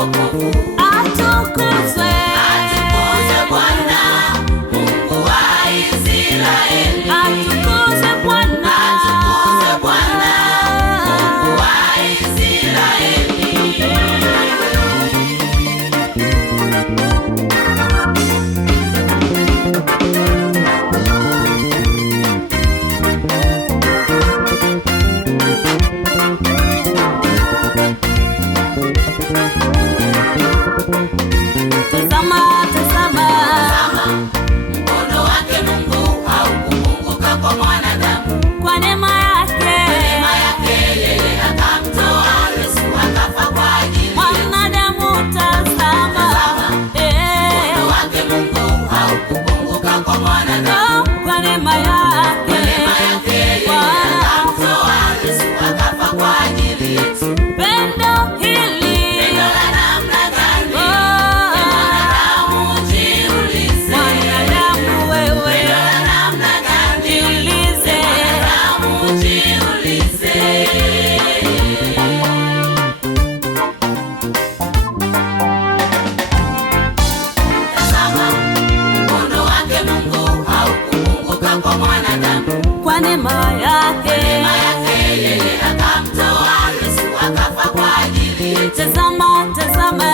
wokovu. Atukuzwe, Atukuzwe Bwana, Mungu wa Israeli. atukuzwe Bwana, Atukuzwe Bwana, Mungu wa Israeli. tazama, tazama, Mkono wake Mungu haukupunguka kwa mwanadamu. kwa neema yake Neema yake yeye akamtoa Yesu akafa kwa ajili yetu. mwanadamu. Tazama, Mkono wake Mungu haukupunguka kwa mwanadamu. kwa neema yake Neema yake yeye akamtoa Yesu akafa kwa ajili yetu. pendo hili Pendo la namna gani? Mwanadamu jiulize. mwanadamu wewe Pendo la namna gani? jiulize. Mwanadamu jiulize. Tazama, mkono wake Mungu haukupunguka kwa mwanadamu. Kwa neema yake Neema yake yeye akamtoa Yesu akafa kwa ajili yetu. tazama, tazama,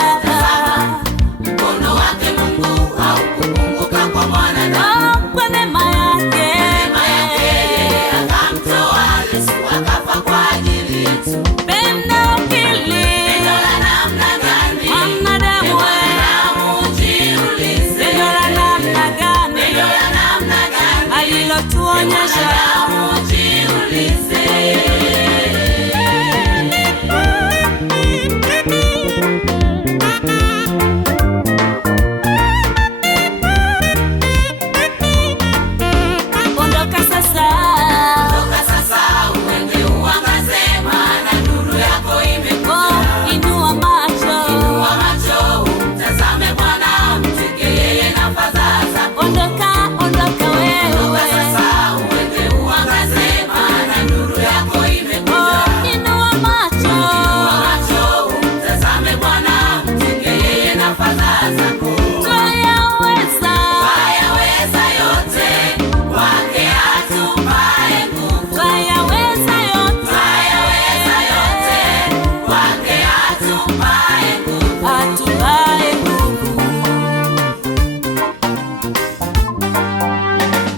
Mkono wake Mungu haukupunguka kwa mwanadamu. kwa neema yake Neema yake yeye akamtoa Yesu akafa kwa ajili yetu. pendo hili Pendo la namna gani? mwanadamu wewe Mwanadamu jiulize. pendo la namna gani Pendo la namna gani? alilotuonyesha Mwanadamu jiulize. ondoka sasa, Toka sasa uende uangaze, maana nuru yako imekuja. inua macho, Inua macho umtazame Bwana, mtwike yeye nafadha zako. ondoka, ondoka Toka wewe, sasa uende uangaze, maana nuru yako imekuja. inua macho, Inua macho umtazame Bwana, mtwike yeye nafadha zako. twayaweza, Twayaweza yote kwake atupaye nguvu. twayaweza yote, Twayaweza yote kwake atupaye nguvu. atupae nguvu.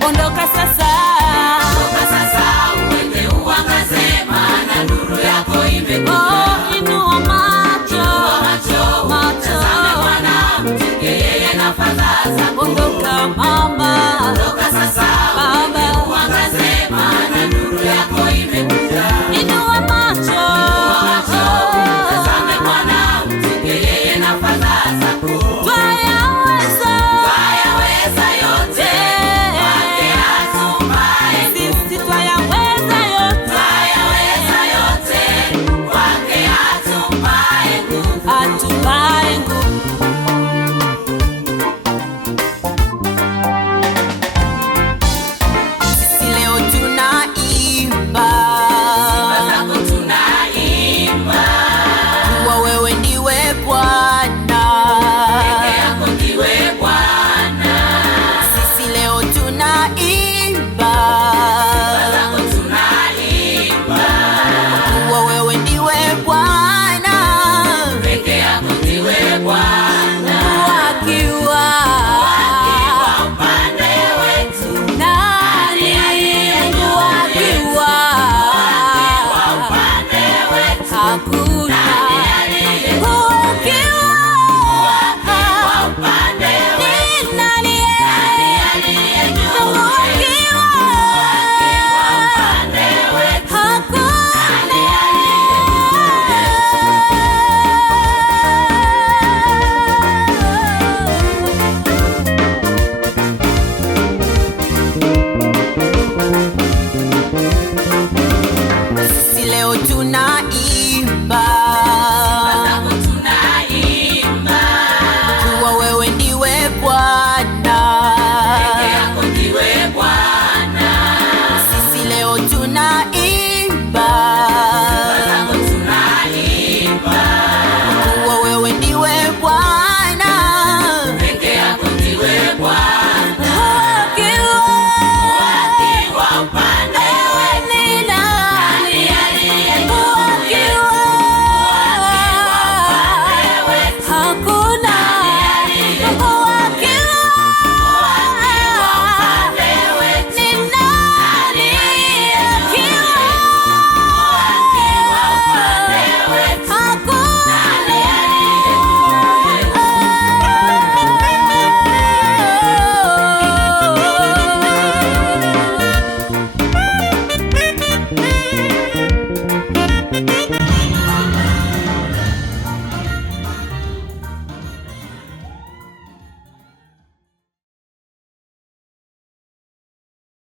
Ondoka sasa, Toka sasa uende uangaze, maana nuru yako imekuja. inua macho, Macho umtazame Bwana, mtwike yeye nafadha zako. ondoka mama, Toka sasa uende uangaze, maana nuru yako imekuja. inua macho, Macho umtazame Bwana, mtwike yeye nafadha zako. twayaweza, Twayaweza yote kwake atupaye nguvu. sisi twayaweza yote, Twayaweza yote kwake atupaye nguvu. atupae